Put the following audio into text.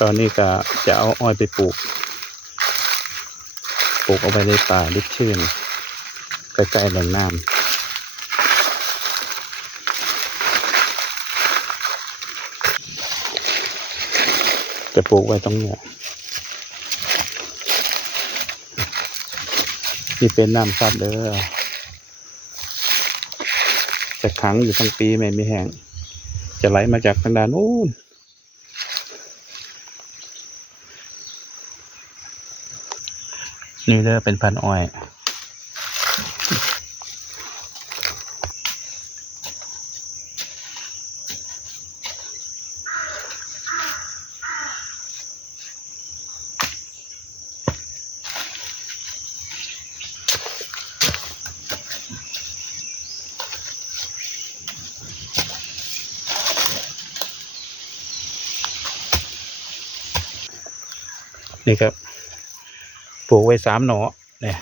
ตอนนี้ก็จะเอาอ้อยไปปลูกเอาไปในป่าลึกชื้นใกล้ๆแหล่งน้ำจะปลูกไว้ตรงนี้นี่เป็นน้ำซับเด้อจะขังอยู่ทั้งปีไม่แห้งจะไหลมาจากทางด้านนู้นนี่เด้อเป็นพันอ้อยนี่ครับปลูกไว้3 หน่อเนี่ย